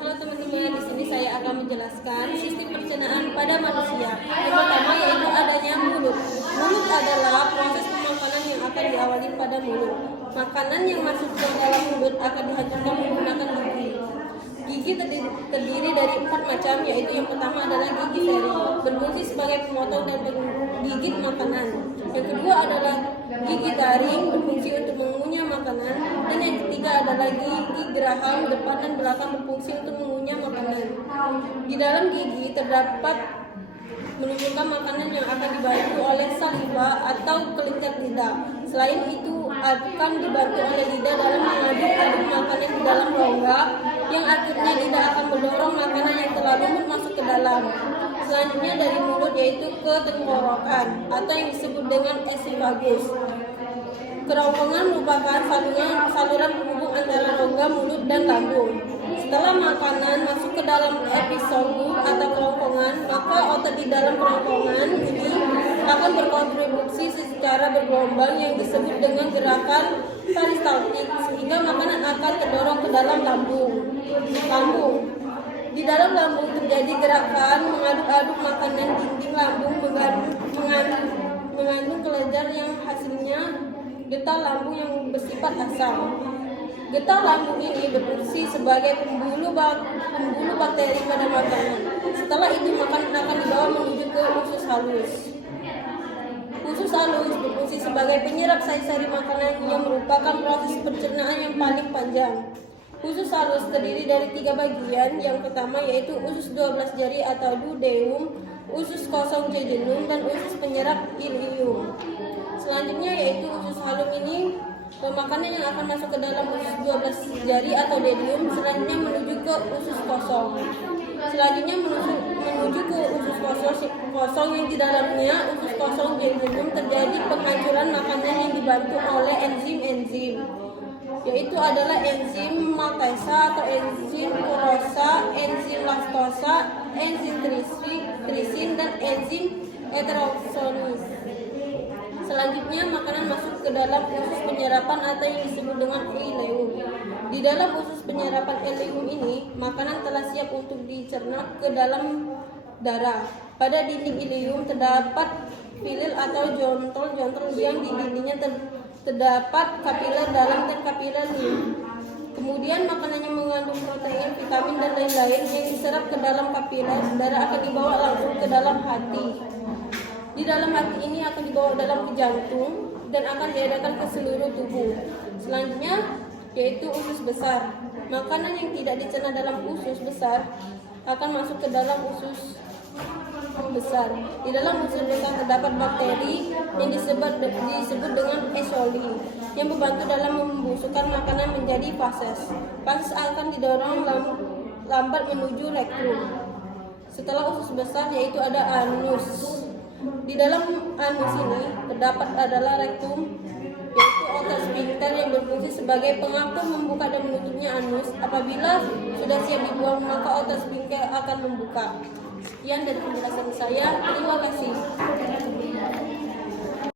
Halo teman-teman, di sini saya akan menjelaskan sistem pencernaan pada manusia. Yang pertama yaitu adanya mulut. Mulut adalah proses pemakanan yang akan diawali pada mulut. Makanan yang masuk ke dalam mulut akan dihancurkan menggunakan gigi. Gigi terdiri dari 4 macam, yaitu yang pertama adalah gigi seri, berfungsi sebagai pemotong dan penggigit makanan. Yang kedua adalah gigi taring, berfungsi untuk mengunyah makanan. Dan yang ketiga adalah gigi geraham depan dan belakang, berfungsi untuk mengunyah makanan. Di dalam gigi terdapat menunjukkan makanan yang akan dibantu oleh saliva atau kelingkat lidah. Selain itu akan dibantu oleh lidah dalam mengaduk-aduk makanan di dalam rongga, yang akhirnya lidah akan mendorong makanan yang telah lumut masuk ke dalam. Selanjutnya dari mulut yaitu ke tenggorokan atau yang disebut dengan esophagus. Kerongkongan merupakan saluran penghubung antara rongga, mulut, dan lambung. Setelah makanan masuk ke dalam episogus atau kerongkongan, maka otot di dalam kerongkongan ini akan berkontribusi secara bergelombang yang disebut dengan gerakan peristaltik, sehingga makanan akan terdorong ke dalam lambung. Di dalam lambung terjadi gerakan mengaduk-aduk makanan. Dinding lambung mengandung kelenjar yang hasilnya getah lambung yang bersifat asam. Getah lambung ini berfungsi sebagai pembuluh bakteri pada makanan. Setelah itu makanan akan dibawa menuju ke usus halus. Usus halus berfungsi sebagai penyerap sari-sari makanan yang merupakan proses pencernaan yang paling panjang. Usus halus terdiri dari 3 bagian. Yang pertama yaitu usus 12 jari atau duodenum, usus kosong jejunum, dan usus penyerap ileum. Selanjutnya yaitu usus halus ini makanan yang akan masuk ke dalam usus 12 jari atau duodenum, selanjutnya menuju ke usus kosong. Selanjutnya menuju ke usus kosong yang di dalamnya usus kosong jejunum terjadi penghancuran makanan yang dibantu oleh enzim-enzim, yaitu adalah enzim maltasa atau enzim urasa, enzim laktosa, enzim trisin, dan enzim heteroxonis. Selanjutnya makanan masuk ke dalam usus penyerapan atau yang disebut dengan ileum. Di dalam usus penyerapan ileum ini, makanan telah siap untuk dicerna ke dalam darah. Pada dinding ileum terdapat vilil atau jontol-jontol yang di dindingnya terdapat kapiler dalam dan kapiler limf. Kemudian makanan yang mengandung protein, vitamin, dan lain-lain yang diserap ke dalam kapiler darah akan dibawa langsung ke dalam hati. Di dalam hati ini akan dibawa dalam ke jantung dan akan diedarkan ke seluruh tubuh. Selanjutnya yaitu usus besar. Makanan yang tidak dicerna dalam usus besar akan masuk ke dalam usus besar. Di dalam usus besar terdapat bakteri yang disebut dengan E. coli yang membantu dalam membusukkan makanan menjadi fases. Fases akan didorong lambat menuju rektum. Setelah usus besar yaitu ada anus. Di dalam anus ini terdapat adalah rektum, yaitu otot sphincter yang berfungsi sebagai pengatur membuka dan menutupnya anus. Apabila sudah siap dibuang, maka otot sphincter akan membuka. Sekian dari penjelasan saya. Terima kasih.